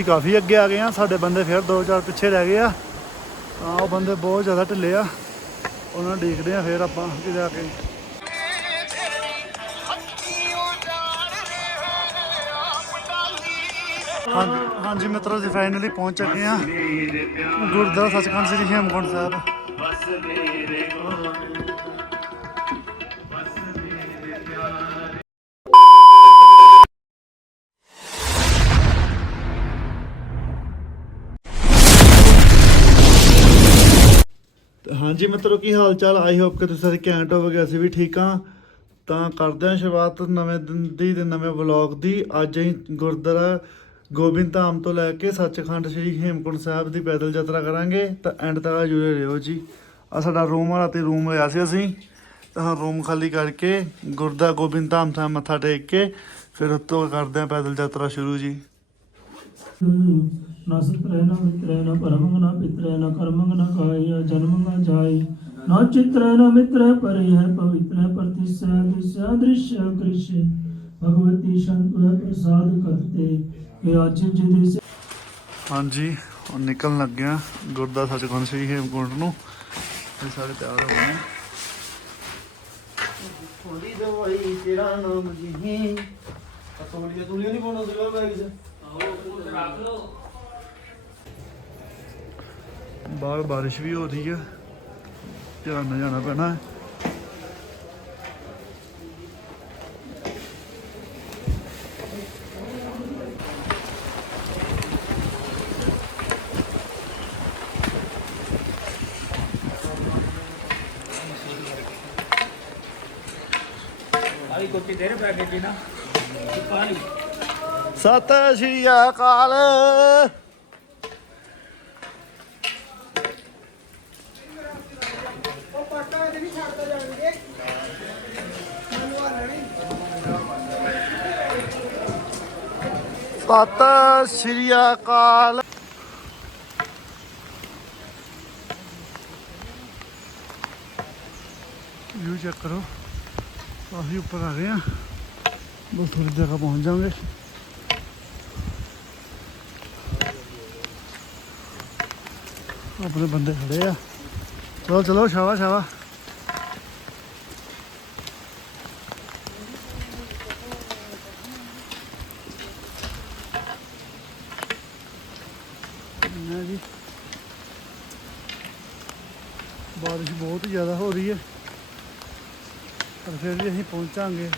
ਅਸੀਂ ਕਾਫੀ ਅੱਗੇ ਆ ਗਏ ਆ ਸਾਡੇ ਬੰਦੇ ਫਿਰ ਦੋ ਚਾਰ ਪਿੱਛੇ ਰਹਿ ਗਏ ਆ। ਤਾਂ ਉਹ ਬੰਦੇ ਬਹੁਤ ਜ਼ਿਆਦਾ ਢਿੱਲੇ ਆ। ਉਹਨਾਂ ਨੂੰ ਦੇਖਦੇ ਆ ਫਿਰ ਆਪਾਂ ਅੱਗੇ ਜਾ ਕੇ। ਹਾਂਜੀ ਹਾਂਜੀ ਮਿੱਤਰੋ ਜੀ ਫਾਈਨਲੀ ਪਹੁੰਚ ਚੁੱਕੇ ਆ ਗੁਰਦੁਆਰਾ ਸੱਚਖੰਡ ਸ੍ਰੀ ਹੇਮਕੁੰਟ ਸਾਹਿਬ। ਹਾਂਜੀ, ਮਿੱਤਰੋ, ਕੀ ਹਾਲ ਚਾਲ ਆਈ ਹੋਪ ਕਿ ਤੁਸੀਂ ਸਾਰੇ ਘੈਂਟ ਹੋਵੋਗੇ, ਅਸੀਂ ਵੀ ਠੀਕ ਹਾਂ। ਤਾਂ ਕਰਦੇ ਹਾਂ ਸ਼ੁਰੂਆਤ ਨਵੇਂ ਦਿਨ ਦੀ ਤੇ ਨਵੇਂ ਵਲੌਗ ਦੀ। ਅੱਜ ਅਸੀਂ ਗੁਰਦੁਆਰਾ ਗੋਬਿੰਦ ਧਾਮ ਤੋਂ ਲੈ ਕੇ ਸੱਚਖੰਡ ਸ੍ਰੀ ਹੇਮਕੁੰਟ ਸਾਹਿਬ ਦੀ ਪੈਦਲ ਯਾਤਰਾ ਕਰਾਂਗੇ। ਤਾਂ ਐਂਡ ਤੱਕ ਜੁੜੇ ਰਹੋ ਜੀ। ਆ ਸਾਡਾ ਰੂਮ ਵਾਲਾ ਤੇ ਰੂਮ ਲਿਆ ਸੀ ਅਸੀਂ। ਤਾਂ ਰੂਮ ਖਾਲੀ ਕਰਕੇ ਗੁਰਦਾ ਗੋਬਿੰਦ ਧਾਮ ਸਾਹਿਬ ਮੱਥਾ ਟੇਕ ਕੇ ਫਿਰ ਉੱਤੋਂ ਕਰਦੇ ਹਾਂ ਪੈਦਲ ਯਾਤਰਾ ਸ਼ੁਰੂ ਜੀ। ਨਾ ਸਤਰੈ ਨਾ ਮਿਤਰੈ ਨਾ ਪਰਮੰਗ ਨਾ ਪਿਤਰੈ ਨਾ ਕਰਮੰਗ ਨਾ ਕਾਇਆ ਜਨਮੰਗ ਜਾਈ ਨਾ ਚਿਤਰੈ ਨਾ ਮਿਤਰੈ ਪਰਿ ਹੈ ਪਵਿੱਤਰੈ ਪ੍ਰਤਿਸੈ ਦਿਸੈ ਦ੍ਰਿश्य ਕ੍ਰਿਸ਼ ਭਗਵਤੀ ਸ਼ੰਕਰ ਪ੍ਰਸਾਦ ਕਰਤੇ ਕਿ ਅੱਜ ਜਿਦੇ ਸੇ ਹਾਂਜੀ ਹੁਣ ਨਿਕਲਣ ਲੱਗਿਆ ਗੁਰਦਾ ਸੱਚਖੰਡ ਸ੍ਰੀ ਹੇਮਕੁੰਟ ਨੂੰ। ਇਹ ਸਾਰੇ ਤਿਆਰ ਹੋ ਗਏ ਥੋੜੀ ਦਵਾਈ ਤੇਰਾ ਨਾਮ ਜੀ। ਤੋਲੀਆਂ ਤੋਲੀਆਂ ਨਹੀਂ ਪਾਉਣਾ ਸੀਗਾ ਬੈਗ 'ਚ ਬਾਹਰ ਬਾਰਿਸ਼ ਵੀ ਹੋ ਰਹੀ ਹੈ ਧਿਆਨ ਨਾਲ ਜਾਣਾ ਪੈਣਾ ਹੈ ਆਈ ਕੋਟੀ ਤੇਰੇ ਪੈਕੇਟ ਦੀ ਨਾ ਪਾਣੀ ਸਤਿ ਸ਼੍ਰੀ ਅਕਾਲ ਸਤਿ ਸ਼੍ਰੀ ਅਕਾਲ ਯੂ ਚੈੱਕ ਕਰੋ ਅਸੀਂ ਉੱਪਰ ਆ ਗਏ ਆ ਬਸ ਥੋੜੀ ਦੇਰ ਤੱਕ ਪਹੁੰਚ ਜਾਵਾਂਗੇ ਆਪਣੇ ਬੰਦੇ ਖੜੇ ਆ ਚਲੋ ਚਲੋ ਸ਼ਾਵਾ ਸ਼ਾਵਾ ਨਾ ਜੀ ਬਾਰਿਸ਼ ਬਹੁਤ ਹੀ ਜ਼ਿਆਦਾ ਹੋ ਰਹੀ ਹੈ ਪਰ ਫਿਰ ਵੀ ਅਸੀਂ ਪਹੁੰਚਾਂਗੇ।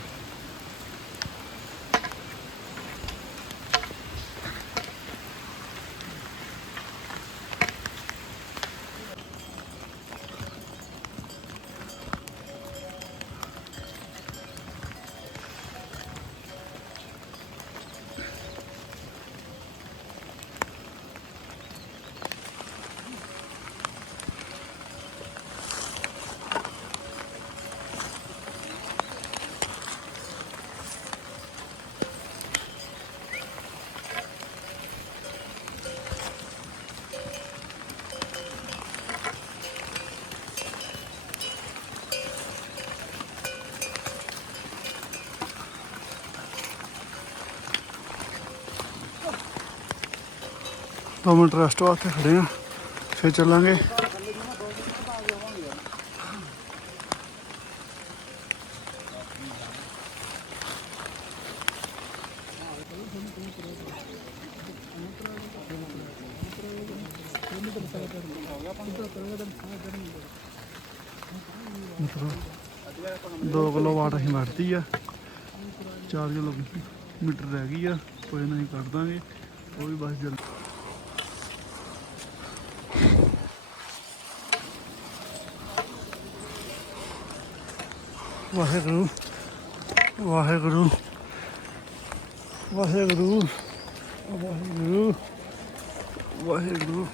ਦੋ ਮਿੰਟ ਰੈਸਟ ਵਾਸਤੇ ਖੜੇ ਆ, ਫਿਰ ਚੱਲਾਂਗੇ। ਦੋ ਕਿਲੋ ਵਾਟ ਅਸੀਂ ਵੜਤੀ ਆ। 4 ਕਿਲੋ ਮੀਟਰ ਰਹਿ ਗਈ ਆ, ਕੋਈ ਨਹੀਂ ਕੱਢ ਦਾਂਗੇ, ਉਹ ਵੀ ਬਸ ਜਲ ਵਾਹਿਗੁਰੂ ਵਾਹਿਗੁਰੂ ਵਾਹਿਗੁਰੂ ਵਾਹਿਗੁਰੂ ਵਾਹਿਗੁਰੂ।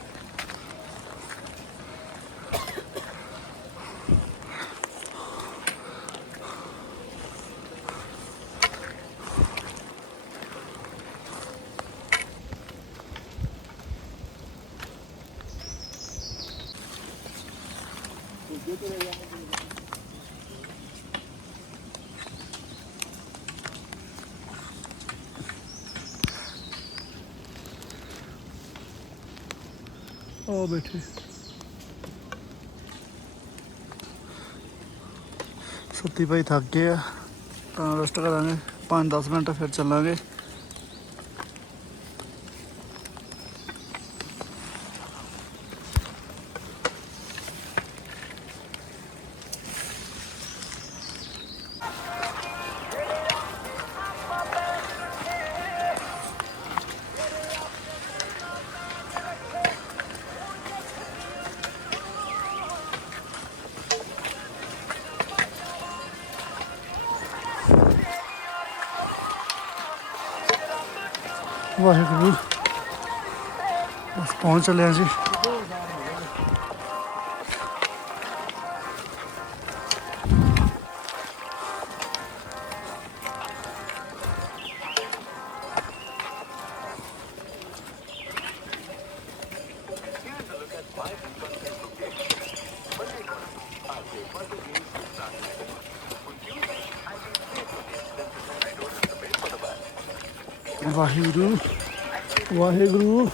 Yo te ਉਹ ਬੈਠੇ। ਸੱਤੀ ਭਾਈ ਥੱਕ ਗਏ ਆ। ਤਾਂ ਰੈਸਟ ਕਰਾਂਗੇ। 5-10 ਮਿੰਟ ਫਿਰ ਚੱਲਾਂਗੇ। ਵਾਹਿਗੁਰੂ। ਬਸ ਪਹੁੰਚ ਚੱਲੇ ਹਾਂ ਵਾਹਿਗੁਰੂ ਵਾਹਿਗੁਰੂ।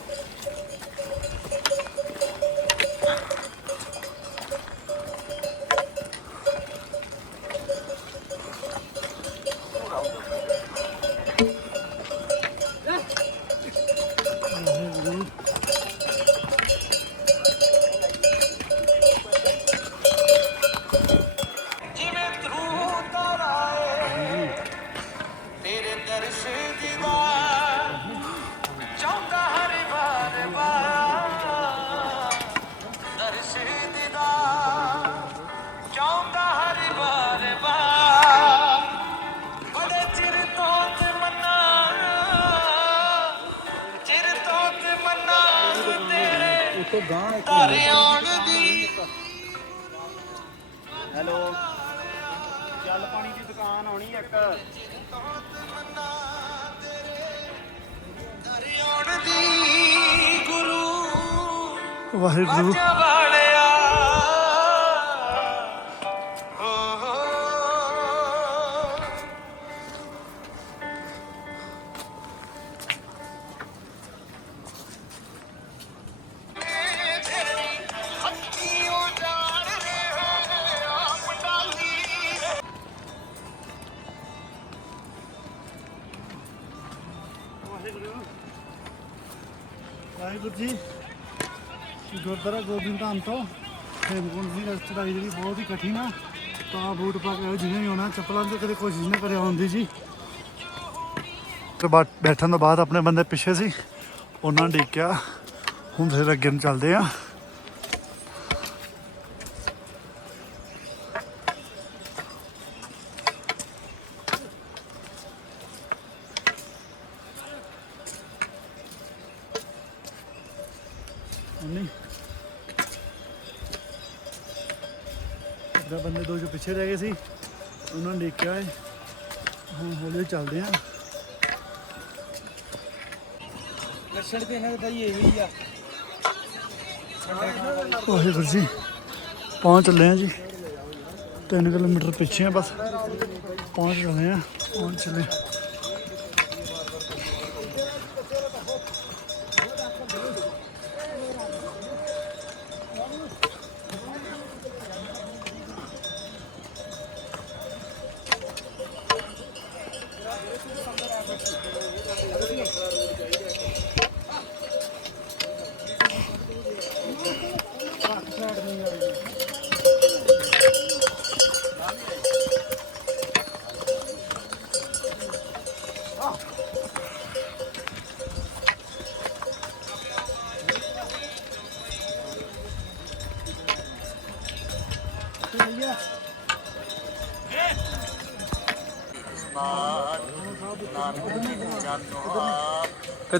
ਵਾਹਿਗੁਰੂ। ਗੁਰਦੁਆਰਾ ਗੋਬਿੰਦ ਧਾਮ ਤੋਂ। ਹੇਮਕੁੰਟ ਦੀ ਰਸਤੇਦਾਰੀ ਜਿਹੜੀ ਬਹੁਤ ਹੀ ਕਠਿਨ ਆ। ਤਾਂ ਬੂਟ ਪਾ ਕੇ ਜਿਵੇਂ ਵੀ ਆਉਣਾ, ਚੱਪਲਾਂ ਤੇ ਕਦੇ ਕੋਸ਼ਿਸ਼ ਨਾ ਕਰਿਆ ਹੁੰਦੀ ਦੀ ਜੀ। ਤੇ ਬਾਅਦ ਬੈਠਣ ਤੋਂ ਬਾਅਦ ਆਪਣੇ ਬੰਦੇ ਪਿੱਛੇ ਸੀ, ਉਹਨਾਂ ਨੇ ਡੇਕਿਆ ਹੁਣ ਫਿਰ ਅੱਗੇ ਨੂੰ ਚੱਲਦੇ ਆ। ਪਿੱਛੇ ਰਹਿ ਗਏ ਸੀ। ਉਹਨਾਂ ਨੇ ਦੇਖਿਆ ਹੈ ਹੁਣ ਹੌਲੀ ਚੱਲਦੇ ਆ। ਲੱਛਣ ਤੇ ਇਹਨਾਂ ਦੇ ਭਾਈ ਇਹੀ ਆ। ਵਾਹਿਗੁਰੂ ਜੀ ਪਹੁੰਚ ਚੱਲੇ ਆ ਜੀ। 3 ਕਿਲੋਮੀਟਰ ਪਿੱਛੇ ਆ ਬਸ। ਪਹੁੰਚ ਚੱਲੇ ਆ ਪਹੁੰਚ ਚੱਲੇ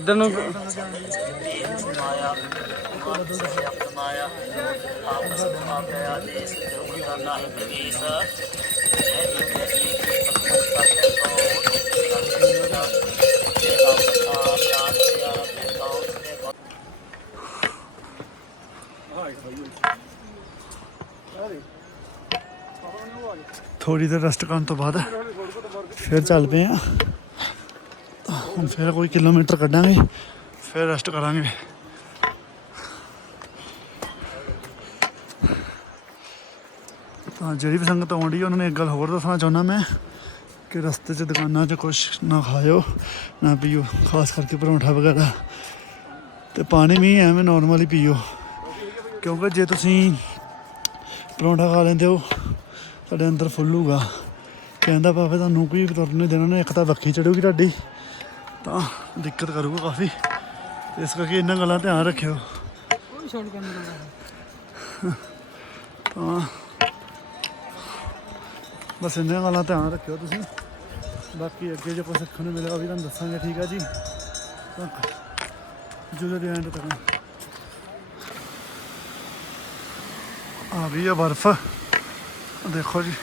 ਕਿੱਧਰ ਨੂੰ ਥੋੜੀ ਦੇਰ ਰੈਸਟ ਕਰਨ ਤੋਂ ਬਾਅਦ ਫਿਰ ਚੱਲ ਪਏ ਆ ਹੁਣ ਫਿਰ ਕੋਈ ਕਿਲੋਮੀਟਰ ਕੱਢਾਂਗੇ, ਫਿਰ ਰੈਸਟ ਕਰਾਂਗੇ। ਤਾਂ ਜਿਹੜੀ ਵੀ ਸੰਗਤ ਆਉਂਦੀ ਉਹਨਾਂ ਨੂੰ ਇੱਕ ਗੱਲ ਹੋਰ ਦੱਸਣਾ ਚਾਹੁੰਦਾ ਮੈਂ ਕਿ ਰਸਤੇ 'ਚ, ਦੁਕਾਨਾਂ 'ਚ ਕੁਝ ਨਾ ਖਾਇਓ, ਨਾ ਪੀਓ, ਖਾਸ ਕਰਕੇ ਪਰੌਂਠਾ ਵਗੈਰਾ। ਤੇ ਪਾਣੀ ਵੀ ਐਵੇਂ ਨਾਰਮਲੀ ਪੀਓ। ਕਿਉਂਕਿ ਜੇ ਤੁਸੀਂ ਪਰੌਂਠਾ ਖਾ ਲੈਂਦੇ ਹੋ, ਤੁਹਾਡੇ ਅੰਦਰ ਫੁੱਲੂਗਾ ਕਹਿੰਦਾ ਬਾਬੇ ਤੁਹਾਨੂੰ ਕੋਈ ਤੁਰਨ ਦੇਣਾ, ਨਾ ਇੱਕ ਤਾਂ ਵੱਖੀ ਚੜੂਗੀ ਤੁਹਾਡੀ। ਤਾਂ ਦਿੱਕਤ ਕਰੂਗਾ ਕਾਫੀ। ਇਸ ਕਰਕੇ ਇਹਨਾਂ ਗੱਲਾਂ ਧਿਆਨ ਰੱਖਿਓ। ਤਾਂ ਬਸ ਇਹਨਾਂ ਗੱਲਾਂ ਧਿਆਨ ਰੱਖਿਓ ਤੁਸੀਂ। ਬਾਕੀ ਅੱਗੇ ਜੇ ਕੁਛ ਸਿੱਖਣ ਨੂੰ ਮਿਲਿਆ ਉਹ ਵੀ ਤੁਹਾਨੂੰ ਦੱਸਾਂਗੇ ਠੀਕ ਆ ਜੀ? ਤਾਂ ਦੇ ਐਂਡ ਤੱਕ। ਆ ਵੀ ਆ ਬਰਫ਼। ਦੇਖੋ ਜੀ।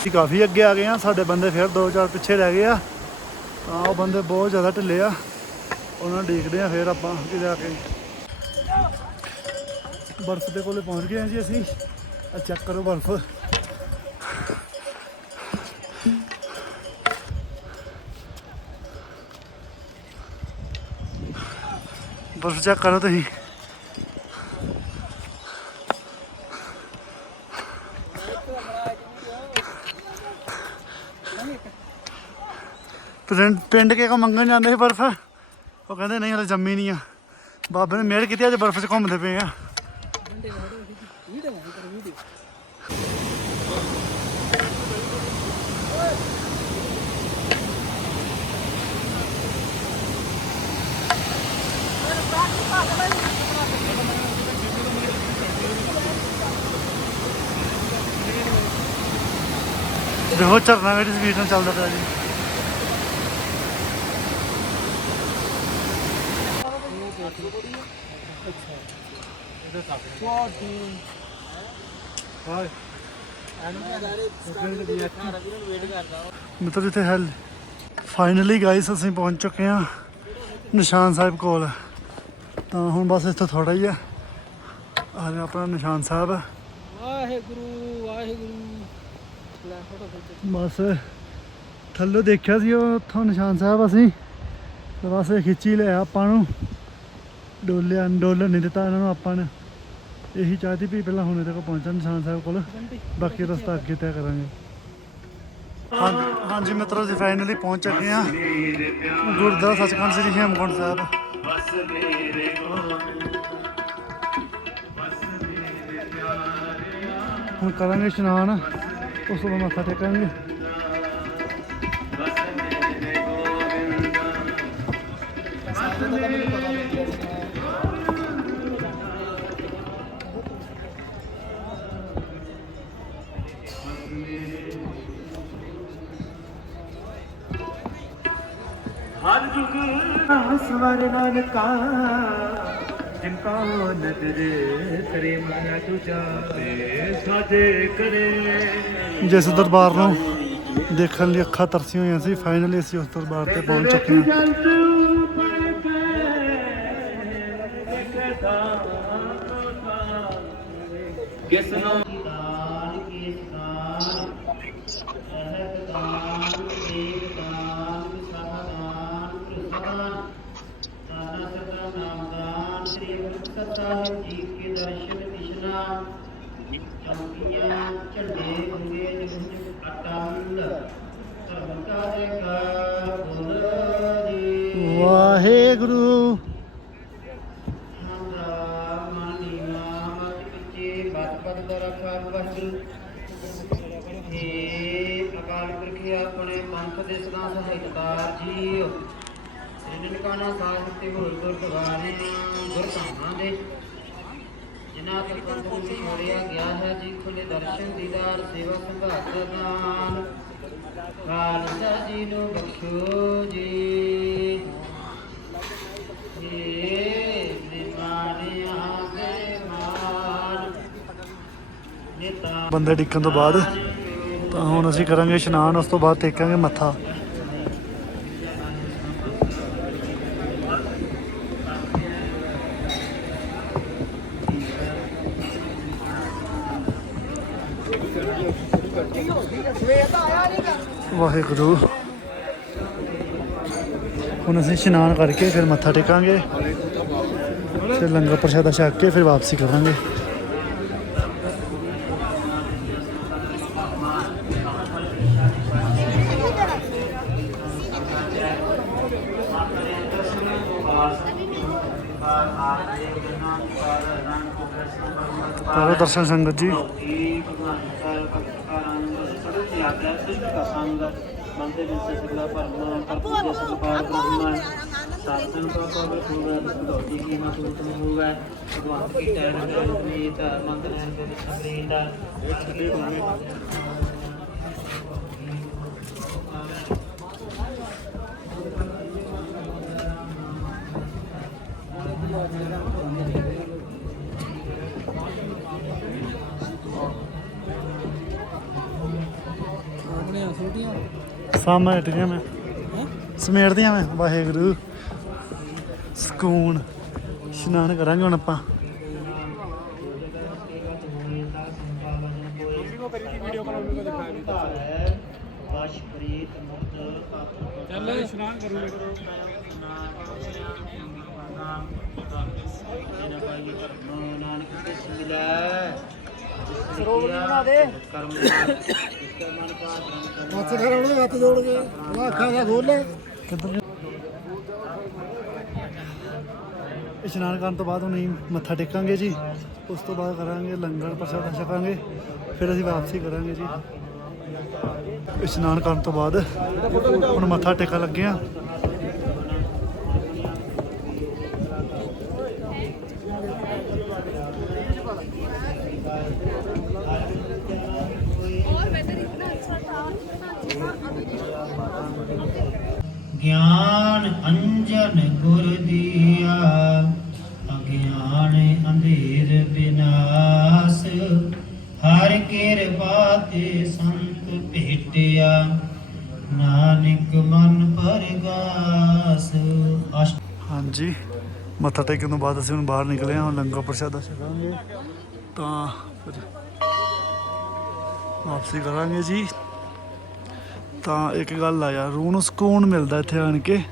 ਅਸੀਂ ਕਾਫੀ ਅੱਗੇ ਆ ਗਏ ਆ ਸਾਡੇ ਬੰਦੇ ਫਿਰ ਦੋ ਚਾਰ ਪਿੱਛੇ ਰਹਿ ਗਏ ਆ। ਤਾਂ ਉਹ ਬੰਦੇ ਬਹੁਤ ਜ਼ਿਆਦਾ ਢਿੱਲੇ ਆ। ਉਹਨਾਂ ਨੂੰ ਦੇਖਦੇ ਆ ਫਿਰ ਆਪਾਂ ਅੱਗੇ ਜਾ ਕੇ। ਬਰਫ਼ ਦੇ ਕੋਲੇ ਪਹੁੰਚ ਗਏ ਆ ਜੀ ਅਸੀਂ। ਆ ਚੈੱਕ ਕਰੋ ਬਰਫ਼। ਬਰਫ਼ ਚੈੱਕ ਕਰੋ ਤੁਸੀਂ। ਪਿੰਡ ਪਿੰਡ ਕੇ ਕੋ ਮੰਗਣ ਜਾਂਦੇ ਸੀ ਬਰਫ਼। ਉਹ ਕਹਿੰਦੇ, ਨਹੀਂ, ਹਲੇ ਜੰਮੀ ਨਹੀਂ ਆ। ਬਾਬੇ ਨੇ ਮਿਹਰ ਕੀਤੀ, ਅੱਜ ਬਰਫ਼ 'ਚ ਘੁੰਮਦੇ ਪਏ ਆ। ਦੇਖੋ, ਝਰਨਾ ਮੇਰੀ ਸਪੀਡ ਨਾਲ ਚੱਲਦਾ ਪਿਆ ਜੀ। ਮਤਲਬ ਜਿੱਥੇ ਹੈ ਫਾਈਨਲੀ ਗਾਇਸ ਅਸੀਂ ਪਹੁੰਚ ਚੁੱਕੇ ਹਾਂ ਨਿਸ਼ਾਨ ਸਾਹਿਬ ਕੋਲ। ਤਾਂ ਹੁਣ ਬਸ ਇੱਥੇ ਥੋੜਾ ਹੀ ਆ। ਆ ਰਿਹਾ ਆਪਣਾ ਨਿਸ਼ਾਨ ਸਾਹਿਬ। ਵਾਹਿਗੁਰੂ ਵਾਹਿਗੁਰੂ। ਬਸ ਥੱਲੇ ਦੇਖਿਆ ਸੀ ਉਹ ਉੱਥੋਂ ਨਿਸ਼ਾਨ ਸਾਹਿਬ ਅਸੀਂ। ਤੇ ਬਸ ਇਹ ਖਿੱਚੀ ਲਿਆ ਆਪਾਂ ਨੂੰ। ਡੋਲਿਆ ਡੋਲਣ ਨਹੀਂ ਦਿੱਤਾ ਇਹਨਾਂ ਨੂੰ ਆਪਾਂ ਨੇ। ਇਹੀ ਚਾਹਤੀ ਵੀ ਪਹਿਲਾਂ ਹੁਣੇ ਤੱਕ ਪਹੁੰਚਣ ਨਿਸ਼ਾਨ ਸਾਹਿਬ ਕੋਲ। ਬਾਕੀ ਰਸਤਾ ਅੱਗੇ ਤੈਅ ਕਰਾਂਗੇ। ਹਾਂਜੀ ਹਾਂਜੀ ਮਿੱਤਰੋ ਜੀ ਫਾਈਨਲੀ ਪਹੁੰਚ ਚੁੱਕੇ ਹਾਂ। ਗੁਰਦੁਆਰਾ ਸੱਚਖੰਡ ਸ੍ਰੀ ਹੇਮਕੁੰਟ ਸਾਹਿਬ। ਹੁਣ ਕਰਾਂਗੇ ਇਸ਼ਨਾਨ। ਉਸ ਤੋਂ ਬਾਅਦ ਮੱਥਾ ਟੇਕਾਂਗੇ। ਹਰ ਜੁਗ ਸਵਰ ਨਾਨਕਾ ਜਿਨ ਕਾ ਨਦਰ ਕਰੇ ਮਨ ਤੁਜਾਰੇ ਸਾਜੇ ਕਰੇ। ਜਿਸ ਦਰਬਾਰ ਨੂੰ ਦੇਖਣ ਲਈ ਅੱਖਾਂ ਤਰਸੀਆਂ ਹੋਈਆਂ ਸੀ ਫਾਈਨਲੀ ਅਸੀਂ ਉਸ ਦਰਬਾਰ ਤੇ ਪਹੁੰਚ ਚੁੱਕੇ ਹਾਂ। ਗੁਰੂ ਸਾਹਿਬ ਜੀ ਕੇ ਦਰਸ਼ਨ ਦਿਸ਼ਨਾ ਚੌਕੀਆਂ ਝੰਡੇ ਗੁੰਗੇ ਜੁਗ ਅਟਲ ਧਰਮ ਕਾਜ ਕਾ ਗੁਰ ਜੀ ਵਾਹਿਗੁਰੂ। ਦਾ ਆਪਣੇ ਪੰਥ ਦੇ ਸਦਾ ਸਹਾਇਤਕਾਰ ਜੀਓ। ਇਹਨਾਂ ਕਾਨਾ ਸਾਧ ਤੇ ਹੋਰ ਗੁਰਦੁਆਰੇ ਗੁਰਧਾਮਾਂ ਦੇ। ਜਿਨ੍ਹਾਂ ਤੋਂ ਪੰਥ ਨੂੰ ਛੋੜਿਆ ਗਿਆ ਹੈ ਜੀ ਖੁੱਲੇ ਦਰਸ਼ਨ ਦੀਦਾਰ ਸੇਵਾ ਸੰਭਾਤ ਦਾ ਦਾਨ। ਖਾਲਸਾ ਜੀ ਨੂੰ ਬਖਸ਼ੋ ਜੀ। ਏ ਨਿਮਾਨਿਆ ਦੇ ਮਾਨ। ਨਿਤਾ ਬੰਦੇ ਡਿੱਕਣ ਤੋਂ ਬਾਅਦ ਤਾਂ ਹੁਣ ਅਸੀਂ ਕਰਾਂਗੇ ਇਸ਼ਨਾਨ ਉਸ ਤੋਂ ਬਾਅਦ ਟੇਕਾਂਗੇ ਮੱਥਾ। ਵਾਹਿਗੁਰੂ। ਹੁਣ ਅਸੀਂ ਇਸ਼ਨਾਨ ਕਰਕੇ ਫਿਰ ਮੱਥਾ ਟੇਕਾਂਗੇ ਫਿਰ ਲੰਗਰ ਪ੍ਰਸ਼ਾਦਾ ਛਕ ਕੇ ਫਿਰ ਵਾਪਸੀ ਕਰਾਂਗੇ। ਕਰੋ ਦਰਸ਼ਨ ਸੰਗਤ ਜੀ। ਮੰਦੇ ਵਿੱਚ ਸਿੱਖਲਾ ਪਰਮਾ ਪਰਪੂਜਾ ਸਤਿਕਾਰ ਬ੍ਰਹਮਾ ਸਾਧਨ ਕੋ ਕਬਰ ਖੂਗਾ ਸੰਤੋਖੀ ਕੀ ਨਾ ਤੂਤ ਹੋਗਾ ਭਗਵਾਨ ਕੀ ਟਹਿਰ ਹੈ ਮੀਤ ਮੰਦਰ ਹੈ ਤੇ ਸੰਗਰੀਂਦਾ ਸਮੇਟ ਗਿਆ ਮੈਂ। ਸਮੇਟਦੀਆਂ ਮੈਂ ਵਾਹਿਗੁਰੂ। ਸਕੂਨ। ਇਸ਼ਨਾਨ ਕਰਾਂਗੇ ਹੁਣ ਆਪਾਂ। ਚੱਲ। ਇਸ਼ਨਾਨ ਕਰੂਗੇ ਸਰੋਵਰ ਬਣਾ ਦੇ। ਕਰਮ ਹੱਥ ਖੜਾਉਣੇ ਹੱਥ ਜੋੜ ਕੇ। ਅੱਖਾਂ ਦਾ ਖੋਲ ਕਿੱਧਰ ਇਸ਼ਨਾਨ ਕਰਨ ਤੋਂ ਬਾਅਦ ਹੁਣੀ ਮੱਥਾ ਟੇਕਾਂਗੇ ਜੀ। ਉਸ ਤੋਂ ਬਾਅਦ ਕਰਾਂਗੇ, ਲੰਗਰ ਪ੍ਰਸ਼ਾਦਾ ਛਕਾਂਗੇ। ਫਿਰ ਅਸੀਂ ਵਾਪਸੀ ਕਰਾਂਗੇ ਜੀ। ਇਸ਼ਨਾਨ ਕਰਨ ਤੋਂ ਬਾਅਦ ਹੁਣ ਮੱਥਾ ਟੇਕਣ ਲੱਗੇ ਆ ਗਿਆਨ ਅੰਜਨ ਗੁਰ ਦੀਆ, ਅਗਿਆਨ ਅੰਧੇਰ ਬਿਨਾਸ਼। ਹਰ ਕਿਰਪਾ ਤੇ ਸੰਤ ਭੇਟਿਆ, ਨਾਨਕ ਮਨ ਪਰਗਾਸ। ਹਾਂਜੀ, ਮੱਥਾ ਟੇਕਣ ਤੋਂ ਬਾਅਦ ਅਸੀਂ ਹੁਣ ਬਾਹਰ ਨਿਕਲੇ ਹਾਂ ਲੰਗਰ ਪ੍ਰਸ਼ਾਦਾ ਛਕਾਂਗੇ। ਤਾਂ ਫਿਰ ਵਾਪਸੀ ਕਰਾਂਗੇ ਜੀ। ਤਾਂ ਇੱਕ ਗੱਲ ਆ ਯਾਰ, ਰੂਹ ਨੂੰ ਸਕੂਨ ਮਿਲਦਾ ਇੱਥੇ ਆਣ ਕੇ।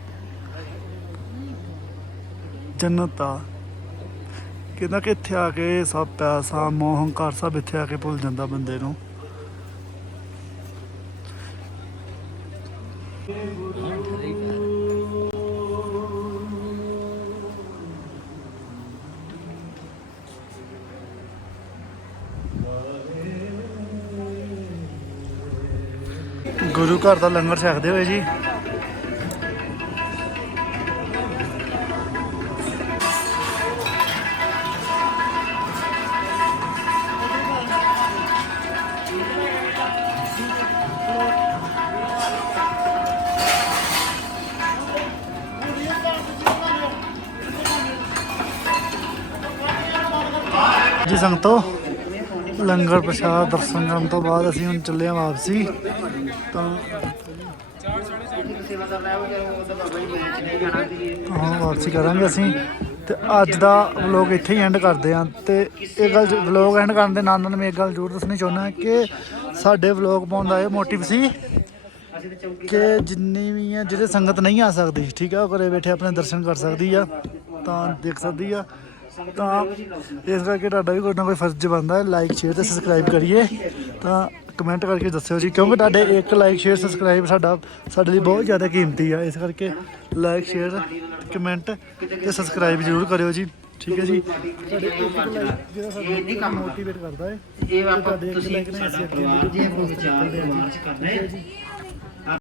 ਜੰਨਤ ਆ। ਕਹਿੰਦਾ ਕਿ ਇੱਥੇ ਆ ਕੇ ਸਭ ਪੈਸਾ, ਮੋਹ ਹੰਕਾਰ ਸਭ ਇੱਥੇ ਆ ਕੇ ਭੁੱਲ ਜਾਂਦਾ ਬੰਦੇ ਨੂੰ। ਘਰ ਦਾ ਲੰਗਰ ਛਕਦੇ ਹੋਏ ਜੀ। ਜੀ ਸੰਗਤੋ, ਲੰਗਰ ਪ੍ਰਸ਼ਾਦ ਦਰਸ਼ਨ ਕਰਨ ਤੋਂ ਬਾਅਦ ਅਸੀਂ ਹੁਣ ਚੱਲੇ ਹਾਂ ਵਾਪਸੀ। ਤਾਂ ਹਾਂ, ਵਾਪਸੀ ਕਰਾਂਗੇ ਅਸੀਂ। ਤੇ ਅੱਜ ਦਾ ਵਲੋਗ ਇੱਥੇ ਹੀ ਐਂਡ ਕਰਦੇ ਹਾਂ। ਤੇ ਇਹ ਗੱਲ ਵਲੋਗ ਐਂਡ ਕਰਨ ਦੇ ਨਾਲ ਨਾਲ ਮੈਂ ਇੱਕ ਗੱਲ ਜ਼ਰੂਰ ਦੱਸਣੀ ਚਾਹੁੰਦਾ ਕਿ ਸਾਡੇ ਵਲੋਗ ਪਾਉਣ ਦਾ ਇਹ ਮੋਟਿਵ ਸੀ ਕਿ ਜਿੰਨੀ ਵੀ ਹੈ ਜਿਹੜੇ ਸੰਗਤ ਨਹੀਂ ਆ ਸਕਦੀ, ਠੀਕ ਆ ਉਹ ਘਰੇ ਬੈਠੇ ਆਪਣੇ ਦਰਸ਼ਨ ਕਰ ਸਕਦੀ ਆ, ਤਾਂ ਦੇਖ ਸਕਦੀ ਆ। ਤਾਂ ਇਸ ਕਰਕੇ ਤੁਹਾਡਾ ਵੀ ਕੋਈ ਨਾ ਕੋਈ ਫਰਜ਼ ਬਣਦਾ ਲਾਈਕ ਸ਼ੇਅਰ ਤੇ ਸਬਸਕ੍ਰਾਈਬ ਕਰੀਏ। ਤਾਂ ਕਮੈਂਟ ਕਰਕੇ ਦੱਸਿਓ ਜੀ ਕਿਉਂਕਿ ਤੁਹਾਡੇ ਇੱਕ ਲਾਈਕ ਸ਼ੇਅਰ ਸਬਸਕ੍ਰਾਈਬ ਸਾਡਾ ਸਾਡੇ ਲਈ ਬਹੁਤ ਜ਼ਿਆਦਾ ਕੀਮਤੀ ਆ। ਇਸ ਕਰਕੇ ਲਾਈਕ ਸ਼ੇਅਰ ਕਮੈਂਟ ਤੇ ਸਬਸਕ੍ਰਾਈਬ ਜ਼ਰੂਰ ਕਰਿਓ ਜੀ। ਠੀਕ ਹੈ ਜੀ? ਮੋਟੀਵੇਟ ਕਰਦਾ ਹੈ। ਇਹ ਆਪਾਂ ਤੁਸੀਂ ਸਾਡਾ ਪਰਿਵਾਰ ਜੀ ਆਪਾਂ ਵਿਚਾਰ